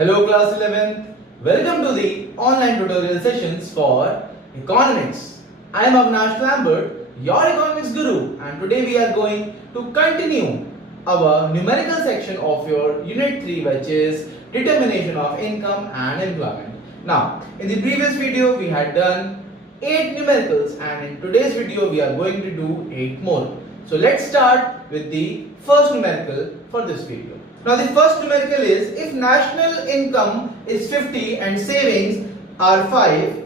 Hello class 11, welcome to the online tutorial sessions for economics. I am Avinash Lambert, your economics guru, and today we are going to continue our numerical section of your unit 3, which is determination of income and employment. Now, in the previous video we had done 8 numericals, and in today's video we are going to do 8 more. So let's start with the first numerical for this video. Now the first numerical is, if national income is 50 and savings are 5,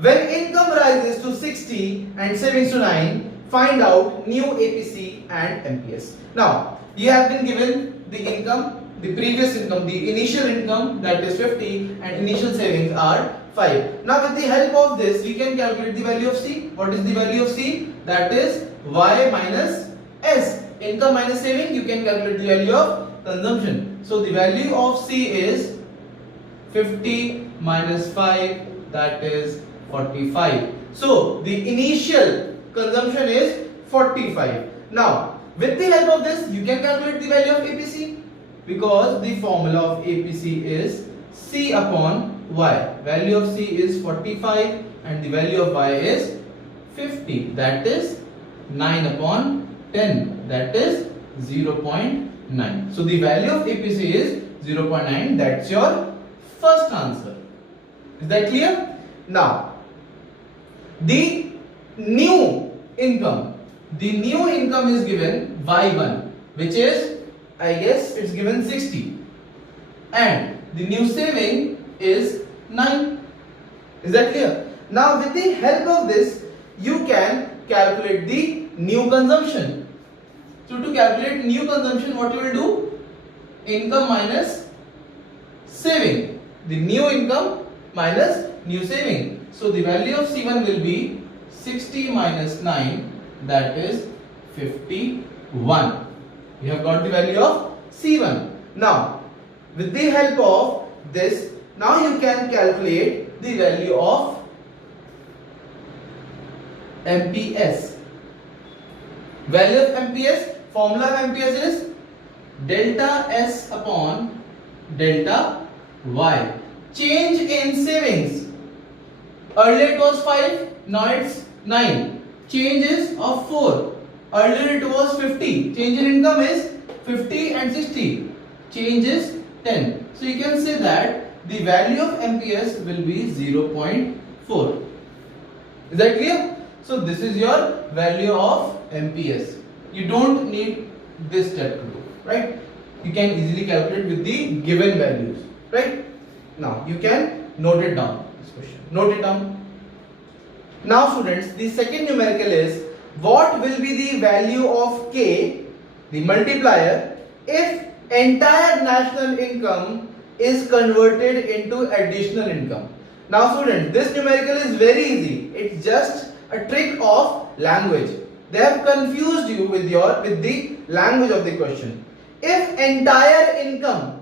when income rises to 60 and savings to 9, find out new APC and MPS. Now you have been given the income, the previous income, the initial income, that is 50, and initial savings are 5. Now with the help of this we can calculate the value of C. What is the value of C? That is Y minus S. Income minus saving, you can calculate the value of consumption. So the value of C is 50 minus 5, that is 45. So the initial consumption is 45. Now with the help of this you can calculate the value of APC, because the formula of APC is C upon Y. Value of C is 45 and the value of Y is 50, that is 9 upon 10, that is 0.9. So the value of APC is 0.9. That's your first answer. Is that clear? Now the new income is given Y1, which is, I guess it's given 60, and the new saving is 9. Is that clear? Now with the help of this you can calculate the new consumption. So to calculate new consumption, what you will do? Income minus saving. The new income minus new saving. So the value of C1 will be 60 minus 9, that is 51. You have got the value of C1. Now with the help of this, now you can calculate the value of MPS. Value of MPS, formula of MPS is delta S upon delta Y. Change in savings. Earlier it was 5, now it's 9. Change is of 4. Earlier it was 50. Change in income is 50 and 60. Change is 10. So you can say that the value of MPS will be 0.4. Is that clear? So this is your value of MPS. You don't need this step to do, right? You can easily calculate with the given values, right? Now you can note it down, this question. Note it down. Now students, the second numerical is, what will be the value of K, the multiplier, if entire national income is converted into additional income? Now students, this numerical is very easy. It's just a trick of language. They have confused you with the language of the question. If entire income,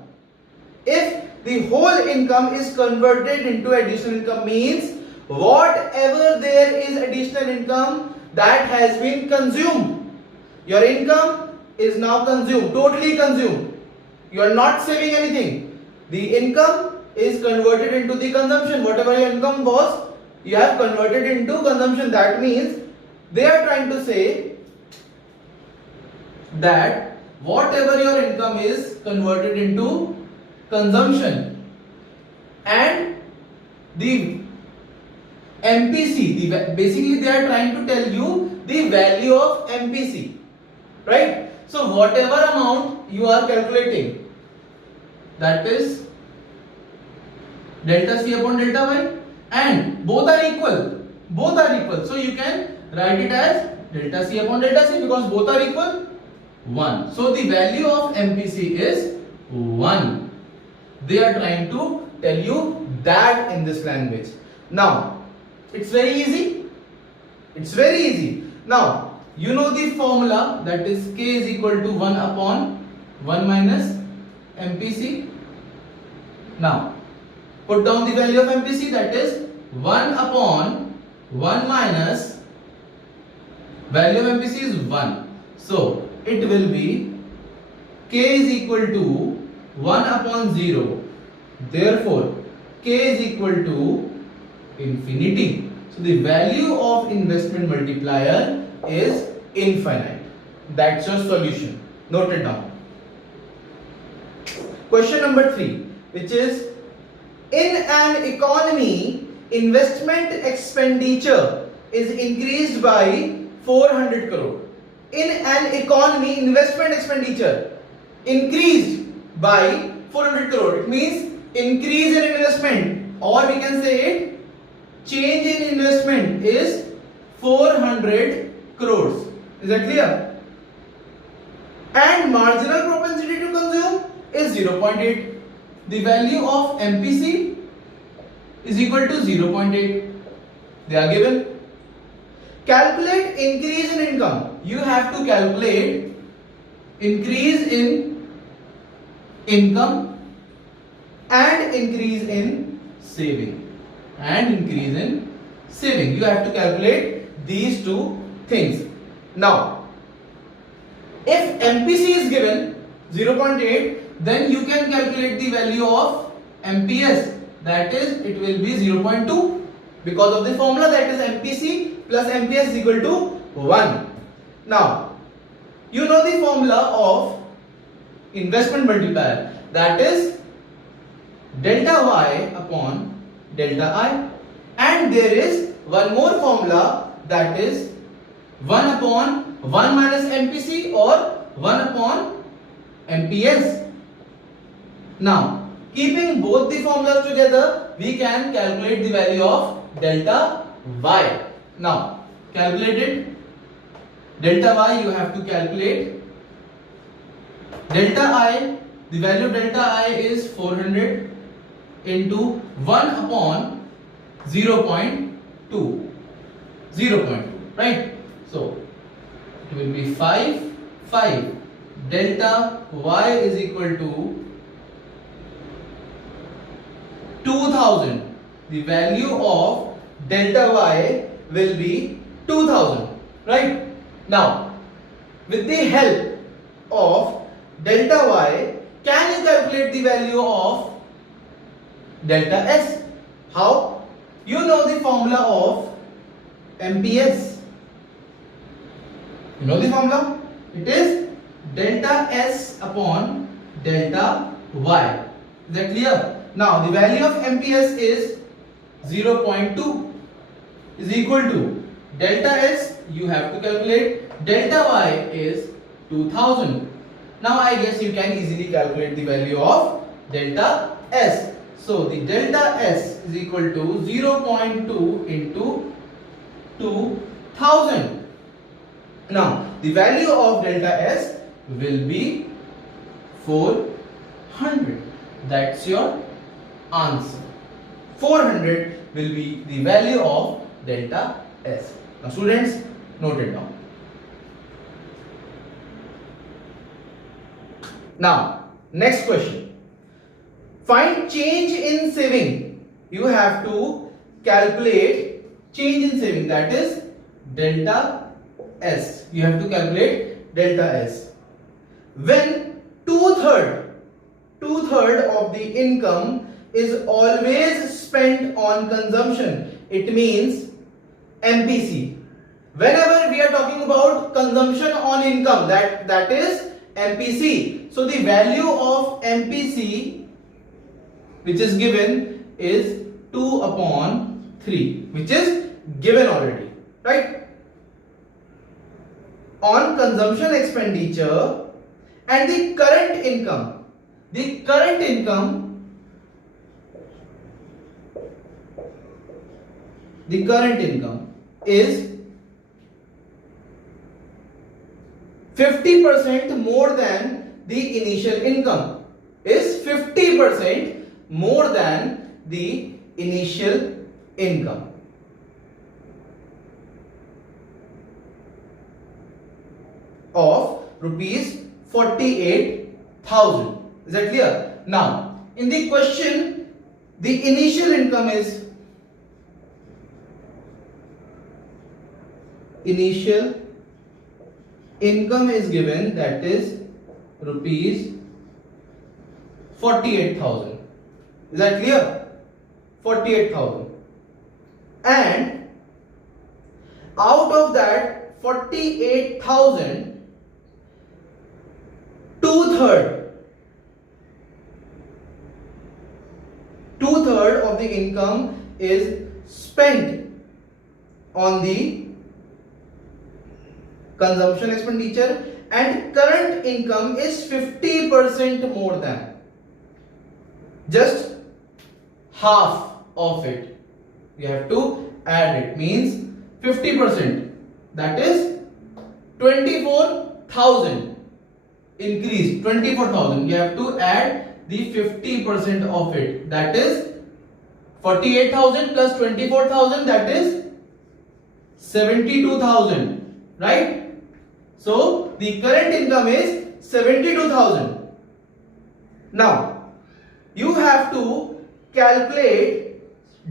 if the whole income is converted into additional income, means whatever there is additional income, that has been consumed. Your income is now consumed, totally consumed. You are not saving anything. The income is converted into the consumption. Whatever your income was, you have converted into consumption. That means they are trying to say that whatever your income is converted into consumption, and the MPC, basically they are trying to tell you the value of MPC, right? So whatever amount you are calculating, that is delta C upon delta Y, and both are equal. So you can write it as delta C upon delta C, because both are equal, 1. So the value of MPC is 1. They are trying to tell you that in this language. Now it's very easy. Now you know the formula, that is K is equal to 1 upon 1 minus MPC. Now put down the value of MPC, that is 1 upon 1 minus value of MPC is 1. So it will be K is equal to 1 upon 0 Therefore, k is equal to infinity. So the value of investment multiplier is infinite. That's your solution. Note it down. Question number 3, which is, in an economy, investment expenditure is increased by 400 crore. In an economy, investment expenditure increased by 400 crore. It means increase in investment, or we can say it, change in investment is 400 crores. Is that clear? And marginal propensity to consume is 0.8. The value of MPC is equal to 0.8. They are given. Calculate increase in income. You have to calculate increase in income and increase in saving. You have to calculate these two things. Now, if MPC is given 0.8, then you can calculate the value of MPS. That is, it will be 0.2 because of the formula, that is MPC plus MPS is equal to 1. Now, you know the formula of investment multiplier, that is delta Y upon delta I, and there is one more formula, that is 1 upon 1 minus MPC or 1 upon MPS. Now, keeping both the formulas together, we can calculate the value of delta Y. Now, calculate it. Delta Y you have to calculate. Delta I, the value of delta I is 400 into 1 upon 0.2. 0.2, right? So, it will be 5. Delta Y is equal to 2000. The value of delta Y will be 2000, right? Now, with the help of delta Y, can you calculate the value of delta S? How? You know the formula of MPS. You know the formula? It is delta S upon delta Y. Is that clear? Now, the value of MPS is 0.2 is equal to delta S, you have to calculate, delta Y is 2000. Now, I guess you can easily calculate the value of delta S. So, the delta S is equal to 0.2 into 2000. Now, the value of delta S will be 400. That's your answer. 400 will be the value of delta S. Now, students, note it down. Now, next question. Find change in saving. You have to calculate change in saving, that is delta S. You have to calculate delta S. When two-third of the income is always spent on consumption, it means MPC. Whenever we are talking about consumption on income, that is MPC. So the value of MPC which is given is 2 upon 3, which is given already, right? On consumption expenditure and the current income. The current income is 50% more than the initial income. Is 50% more than the initial income. Of rupees 48,000. Is that clear? Now, in the question, the initial income is given, that is rupees 48,000. Is that clear? 48,000. And out of that 48,000, two-third of the income is spent on the consumption expenditure, and current income is 50% more than, just half of it. You have to add it, means 50%, that is 24,000 increase, 24,000. You have to add the 50% of it, that is 48,000 plus 24,000, that is 72,000, right? So the current income is 72,000. Now you have to calculate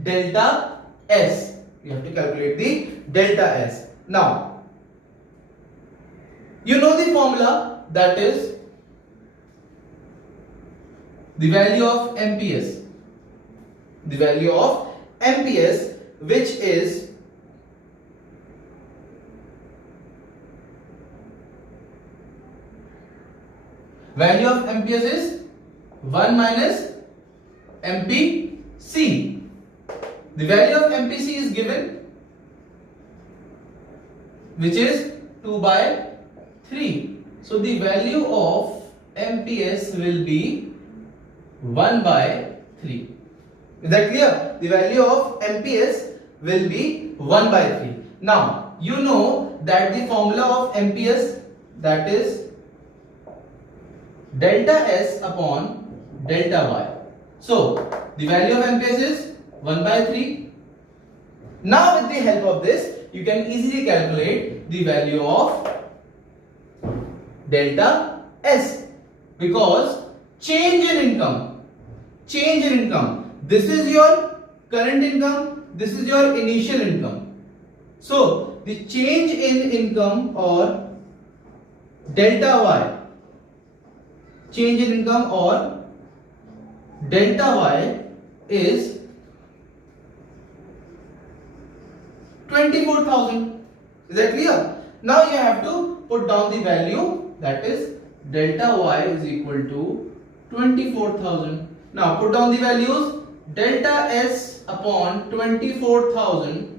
delta S. You have to calculate the delta S. Now you know the formula, that is the value of MPS. The value of MPS, which is value of MPS is 1 minus MPC. The value of MPC is given, which is 2 by 3. So the value of MPS will be 1 by 3. Is that clear? The value of MPS will be 1 by 3. Now you know that the formula of MPS, that is delta S upon delta Y. So the value of MPS is 1 by 3. Now with the help of this, you can easily calculate the value of delta S, because change in income, this is your current income, this is your initial income. So the change in income or delta Y, change in income or delta Y is 24,000. Is that clear? Now you have to put down the value, that is delta Y is equal to 24,000. Now put down the values. Delta S upon 24,000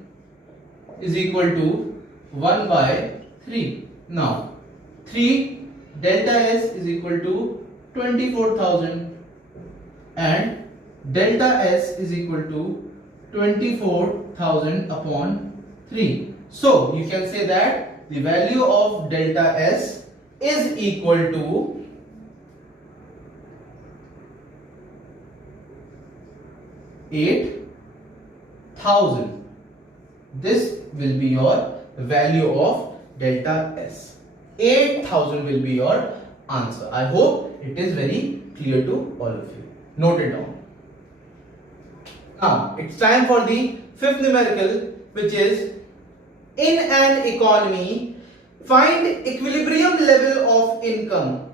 is equal to 1 by 3. Now 3 delta S is equal to 24,000 and delta S is equal to 24,000 upon 3. So you can say that the value of delta S is equal to 8,000. This will be your value of delta S. 8,000 will be your answer. I hope it is very clear to all of you. Note it down. Now it's time for the fifth numerical, which is in an economy, find equilibrium level of income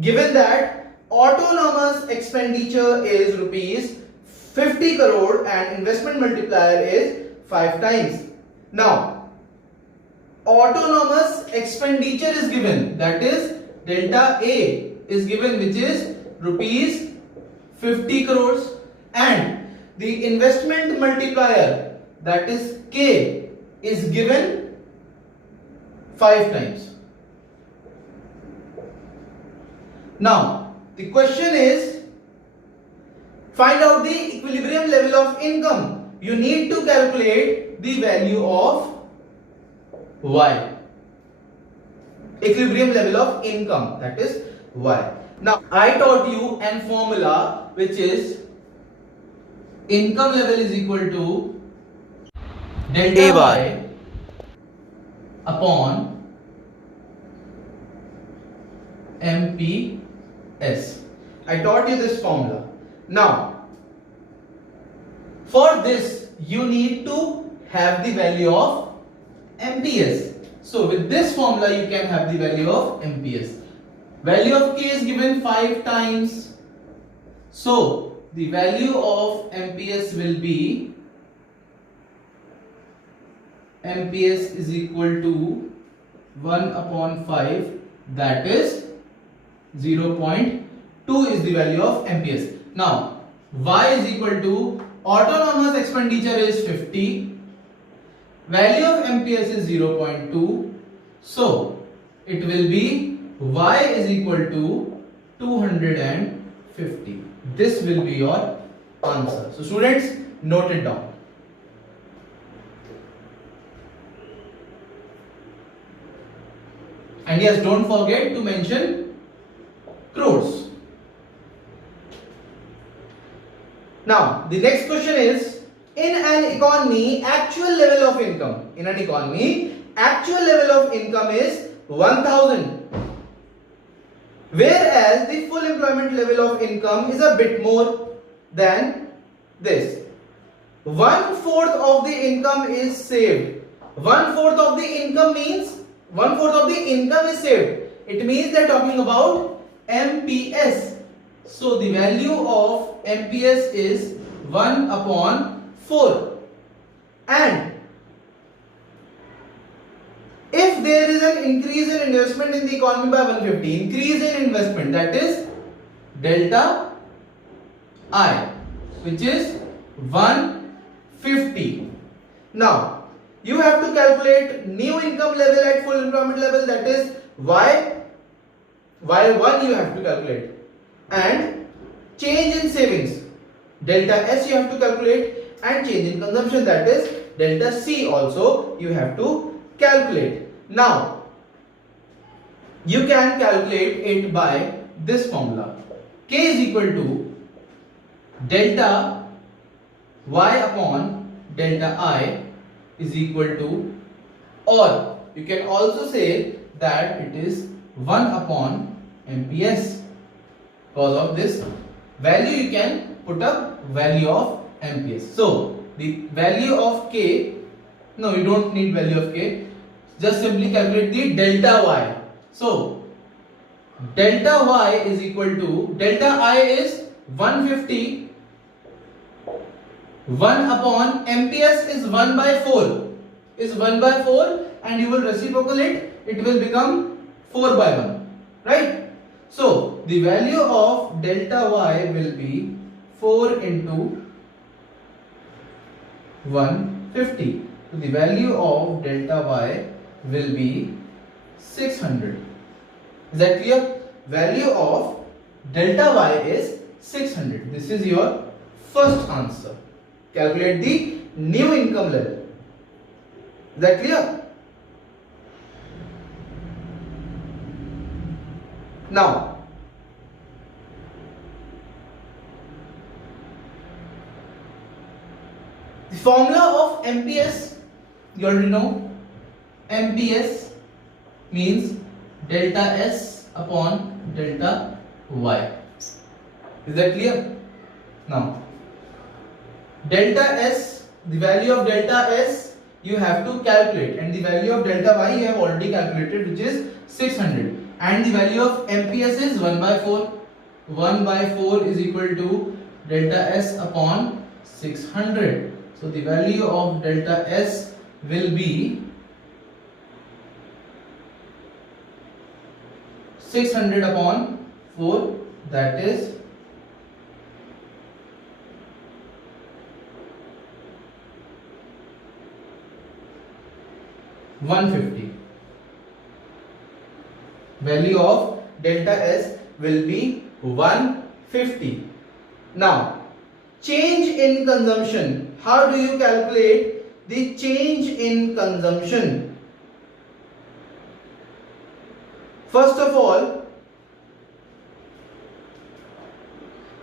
given that autonomous expenditure is rupees 50 crore and investment multiplier is 5 times. Now autonomous expenditure is given, that is delta A is given, which is rupees 50 crores, and the investment multiplier, that is K, is given 5 times. Now the question is, find out the equilibrium level of income. You need to calculate the value of Y. Equilibrium level of income, that is Y. Now I taught you an formula which is income level is equal to delta Y upon MPS. I taught you this formula. Now for this you need to have the value of MPS. So with this formula you can have the value of MPS. Value of K is given 5 times. So the value of MPS will be MPS is equal to 1 upon 5, that is 0.2 is the value of MPS. Now Y is equal to autonomous expenditure is 50, value of MPS is 0.2, so it will be Y is equal to 250. This will be your answer. So students, note it down. And yes, don't forget to mention crores. Now, the next question is, in an economy, actual level of income. In an economy, actual level of income is 1000. Whereas the full employment level of income is a bit more than this. 1/4 of the income is saved. 1/4 of the income means 1/4 of the income is saved. It means they are talking about MPS. So the value of MPS is 1 upon 4. And if there is an increase in investment in the economy by 150, increase in investment, that is delta I, which is 150. Now you have to calculate new income level at full employment level, that is Y1 you have to calculate, and change in savings, delta S you have to calculate, and change in consumption, that is delta C also you have to calculate. Now you can calculate it by this formula. K is equal to delta Y upon delta I is equal to, or you can also say that it is 1 upon MPS. Because of this value you can put up value of MPS. So the value of K, no, you don't need value of K, just simply calculate the delta Y. So delta Y is equal to, delta I is 150, 1 upon MPS is 1 by 4, and you will reciprocal it will become 4 by 1, right? So the value of delta Y will be 4 into 150. So the value of delta Y will be 600. Is that clear? Value of delta Y is 600. This is your first answer. Calculate the new income level. Is that clear? Now, the formula of MPS, you already know. MPS means delta S upon delta Y. Is that clear? Now, delta S, the value of delta S you have to calculate, and the value of delta Y you have already calculated, which is 600, and the value of MPS is 1 by 4. 1 by 4 is equal to delta S upon 600. So the value of delta S will be 600 upon 4, that is 150. Value of delta S will be 150. Now, change in consumption. How do you calculate the change in consumption? First of all,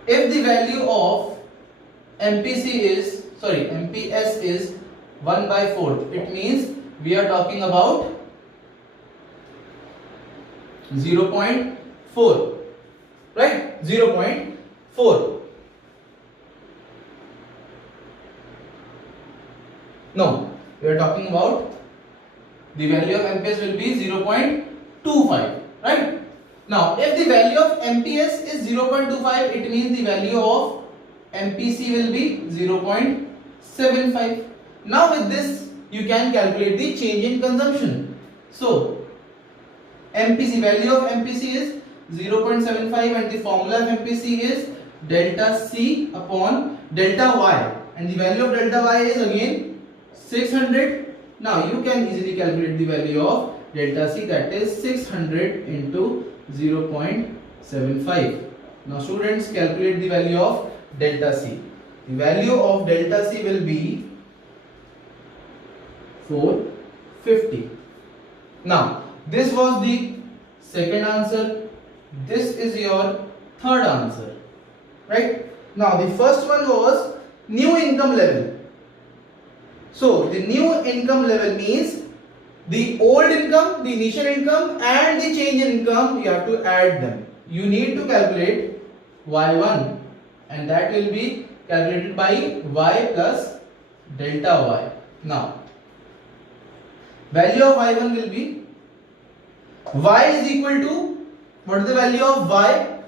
if the value of MPS is 1 by 4, it means we are talking about 0.4, right? 0.4. No, we are talking about the value of MPS will be 0.25, right? Now, if the value of MPS is 0.25, it means the value of MPC will be 0.75. Now with this you can calculate the change in consumption. So MPC, value of MPC is 0.75 and the formula of MPC is delta C upon delta Y, and the value of delta Y is again 600. Now you can easily calculate the value of delta C, that is 600 into 0.75. Now students, calculate the value of delta C. The value of delta C will be 450. Now this was the second answer. This is your third answer, right? Now the first one was new income level. So the new income level means the old income, the initial income and the change in income, you have to add them. You need to calculate Y1, and that will be calculated by Y plus delta Y. Now value of Y1 will be, Y is equal to, what is the value of Y?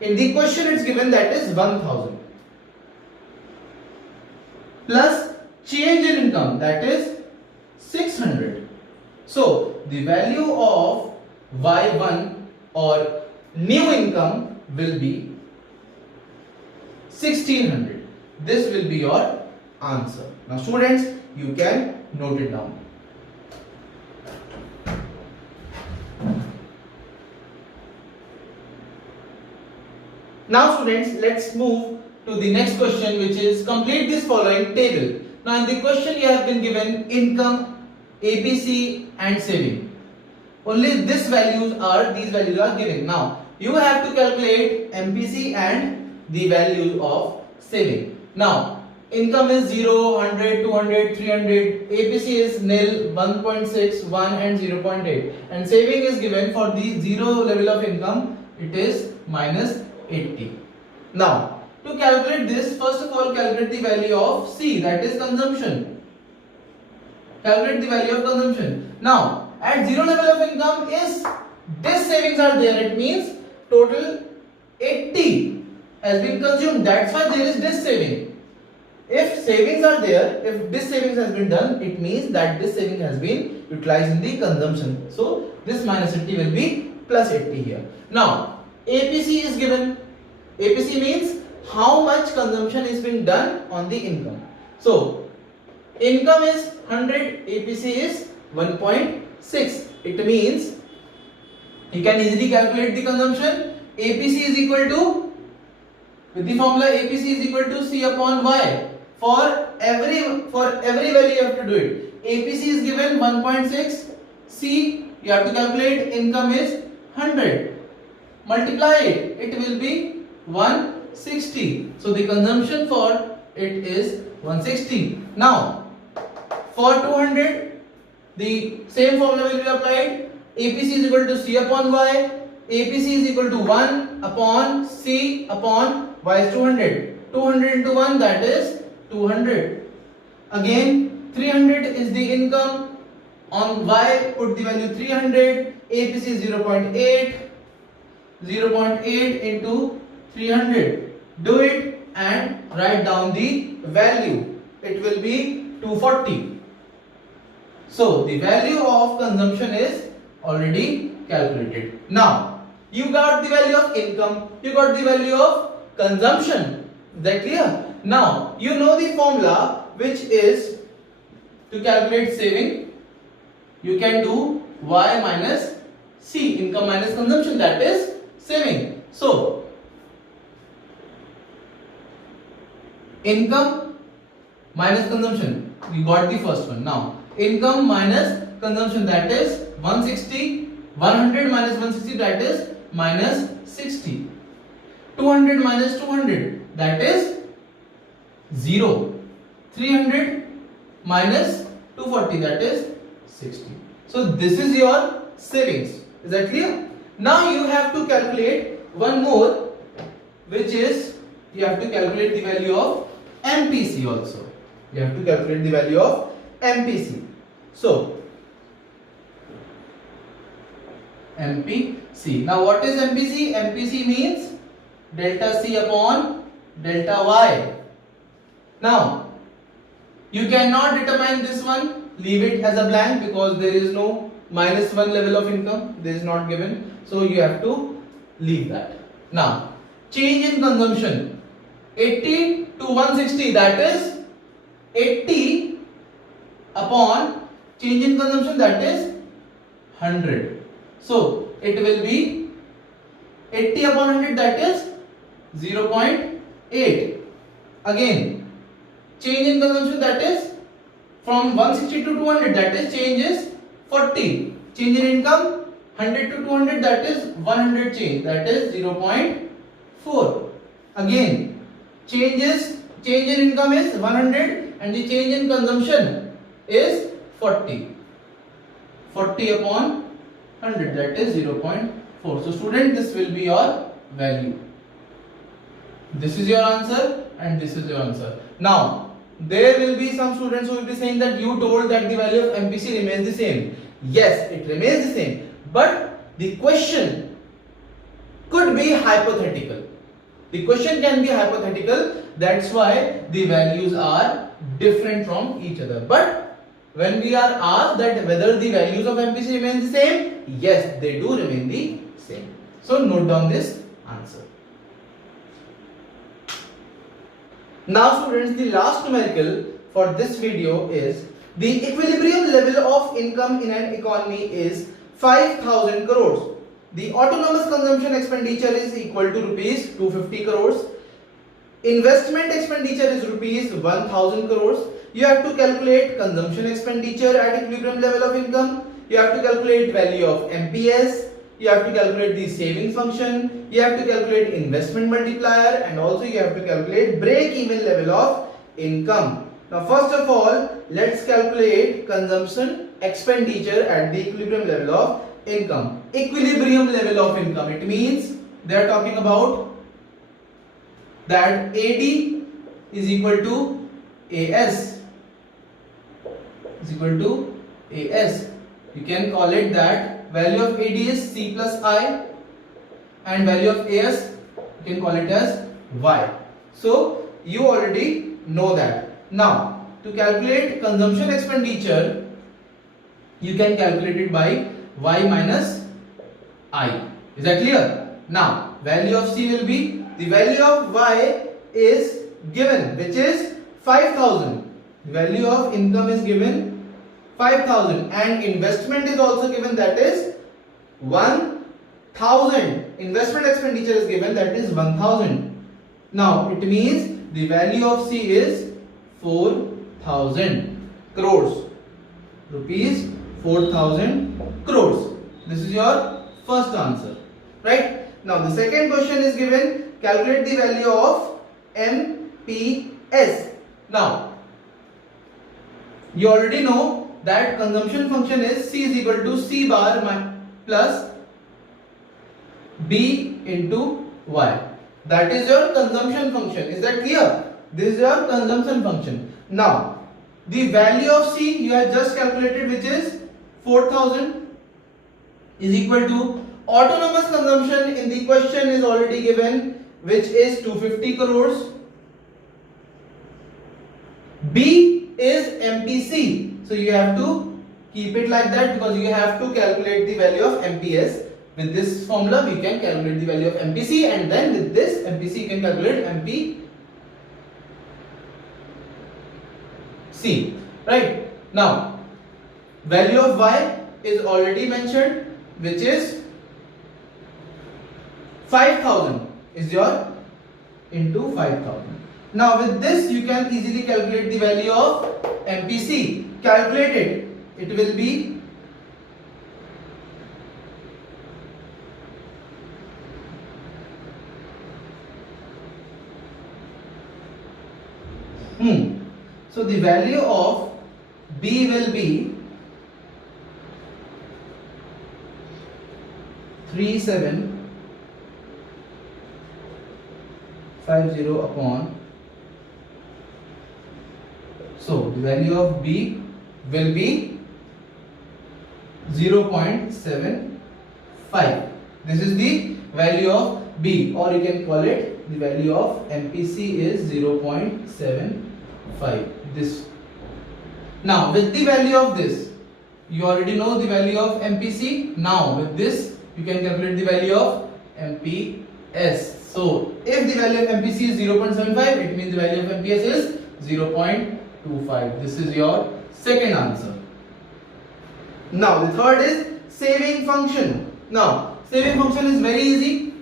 In the question it's given, that is 1000, plus change in income, that is 600. So the value of Y1 or new income will be 1600. This will be your answer. Now students, you can note it down. Now students, let's move to the next question, which is complete this following table. Now in the question you have been given income, APC and saving. Only these values are given. Now you have to calculate MPC and the value of saving. Now income is 0, 100, 200, 300, APC is nil, 1.6, 1 and 0.8, and saving is given for the 0 level of income, it is minus 80. Now to calculate this, first of all calculate the value of C, that is consumption. Calculate the value of consumption. Now at 0 level of income is this savings are there, it means total 80 has been consumed, that's why there is this saving. If savings are there, if this savings has been done, it means that this saving has been utilized in the consumption. So this minus 80 will be plus 80 here. Now APC is given. APC means how much consumption is being done on the income. So income is 100, APC is 1.6. It means you can easily calculate the consumption. APC is equal to, with the formula APC is equal to C upon Y. For every value you have to do it. APC is given 1.6, C you have to calculate, income is 100. Multiply it, it will be 160. So the consumption for it is 160. Now for 200, the same formula will be applied. APC is equal to C upon Y. APC is equal to 1 upon C upon Y is 200. 200 into 1, that is 200. Again 300 is the income. On Y put the value 300. APC is 0.8. 0.8 into 300. Do it and write down the value. It will be 240. So the value of consumption is already calculated. Now you got the value of income, you got the value of consumption. Is that clear? Now you know the formula, which is to calculate saving. You can do Y minus C, income minus consumption, that is saving. So income minus consumption, you got the first one. Now income minus consumption, that is 160. 100 minus 160, that is minus 60. 200 minus 200, that is 0. 300 minus 240, that is 60. So this is your savings. Is that clear? Now you have to calculate one more, which is you have to calculate the value of MPC also. You have to calculate the value of MPC. So MPC. Now what is MPC? MPC means delta C upon delta y. Now, you cannot determine this one, leave it as a blank because there is no -1 level of income, this is not given, so you have to leave that. Now, change in consumption 80 to 160, that is 80 upon change in consumption, that is 100. So, it will be 80 upon 100, that is 0.8. Again, change in consumption, that is from 160 to 200, that is change is 40. Change in income 100 to 200, that is 100 change, that is 0.4. Again, change in income is 100 and the change in consumption is 40. 40 upon 100, that is 0.4. So student, this will be your value. This is your answer and this is your answer. Now, there will be some students who will be saying that you told that the value of MPC remains the same. Yes, it remains the same, but the question could be hypothetical. The question can be hypothetical, that's why the values are different from each other. But when we are asked that whether the values of MPC remain the same, yes, they do remain the same. So note down this answer. Now students, the last numerical for this video is the equilibrium level of income in an economy is 5,000 crores. The autonomous consumption expenditure is equal to rupees 250 crores. Investment expenditure is rupees 1,000 crores. You have to calculate consumption expenditure at equilibrium level of income. You have to calculate value of MPS. You have to calculate the savings function. You have to calculate investment multiplier, and also you have to calculate break-even level of income. Now, first of all, let's calculate consumption expenditure at the equilibrium level of income. Equilibrium level of income, it means they are talking about that AD is equal to AS is equal to AS. You can call it that value of AD is C plus I and value of AS you can call it as Y. So you already know that. Now to calculate consumption expenditure, you can calculate it by Y minus I. Is that clear? Now value of C will be, the value of Y is given, which is 5,000. The value of income is given 5,000 and investment is also given, that is 1,000. Investment expenditure is given, that is 1,000. Now it means the value of C is 4,000 crores. Rupees 4,000 crores. This is your first answer, right? Now the second question is given, calculate the value of MPS. Now you already know that consumption function is C is equal to C bar plus B into Y. That is your consumption function. Is that clear? This is your consumption function. Now the value of C you have just calculated, which is 4,000, is equal to autonomous consumption in the question is already given, which is 250 crores. B is MPC. So you have to keep it like that because you have to calculate the value of MPS. With this formula we can calculate the value of MPC, and then with this MPC you can calculate MPC. Right? Now value of Y is already mentioned, which is 5,000 is your into 5,000. Now with this you can easily calculate the value of MPC. Calculate it. It will be so the value of B will be 3750 upon, so the value of B will be 0.75. This is the value of B, or you can call it the value of MPC is 0.75. This. Now with the value of this, you already know the value of MPC. Now with this, you can calculate the value of MPS. So if the value of MPC is 0.75, it means the value of MPS is 0.25. This is your second answer. Now the third is saving function. Now saving function is very easy.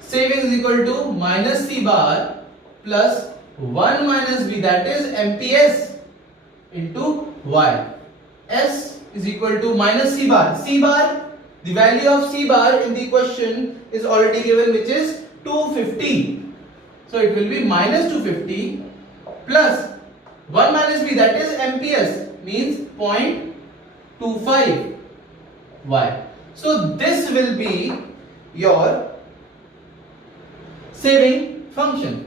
Saving is equal to minus C bar plus 1 minus V, that is MPS, into Y. S is equal to minus C bar. C bar, the value of C bar in the question is already given, which is 250. So it will be minus 250 plus 1 minus V, that is MPS, means 0.25 Y. So this will be your saving function.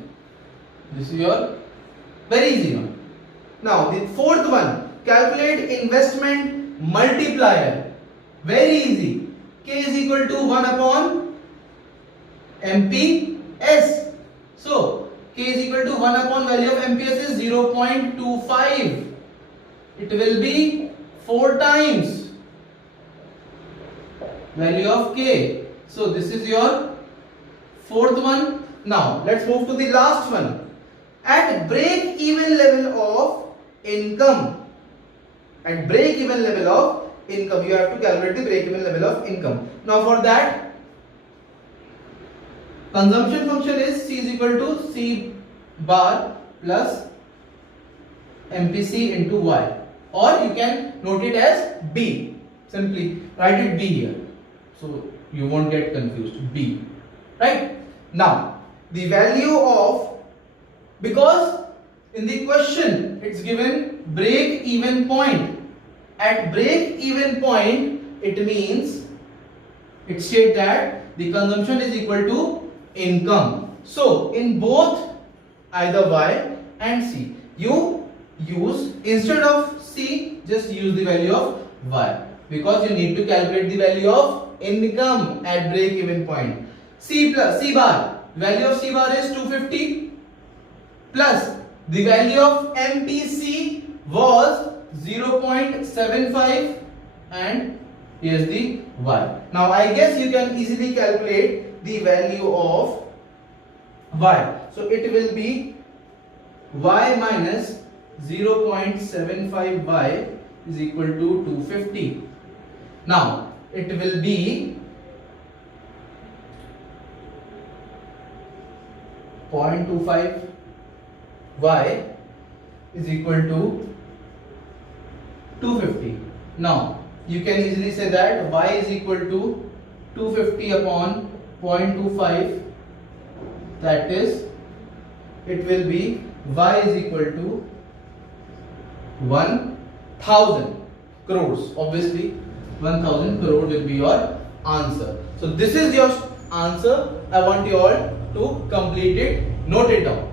This is your very easy one. Now the fourth one, calculate investment multiplier. Very easy. K is equal to 1 upon MPS. So K is equal to 1 upon value of MPS is 0.25. It will be 4 times value of K. So this is your fourth one. Now let's move to the last one. At break even level of income. At break even level of income, you have to calculate the break even level of income. Now for that, consumption function is C is equal to C bar plus MPC into Y, or you can note it as B. Simply write it B here, so you won't get confused. B, right? Now the value of, because in the question it's given break even point. At break even point, it means it states that the consumption is equal to income. So in both either Y and C, you use, instead of C, just use the value of Y, because you need to calculate the value of income at break even point. C plus C bar, value of C bar is 250 plus the value of MPC was 0.75 and here's the Y. Now I guess you can easily calculate the value of Y. So it will be Y minus 0.75 Y is equal to 250. Now it will be 0.25 Y is equal to 250. Now you can easily say that Y is equal to 250 upon 0.25, that is, it will be Y is equal to 1000 crores. Obviously 1000 crore will be your answer. So this is your answer. I want you all to complete it, note it down.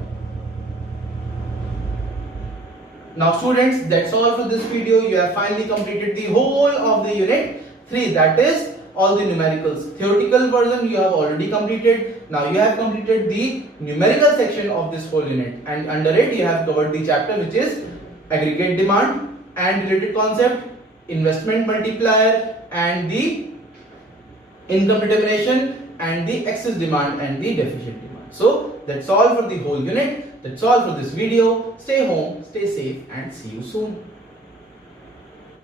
Now students, that's all for this video. You have finally completed the whole of the unit 3, that is all the numericals. Theoretical version you have already completed. Now you have completed the numerical section of this whole unit, and under it you have covered the chapter which is aggregate demand and related concept, investment multiplier, and the income determination, and the excess demand and the deficient demand. So that's all for the whole unit. That's all for this video. Stay home, stay safe, and see you soon.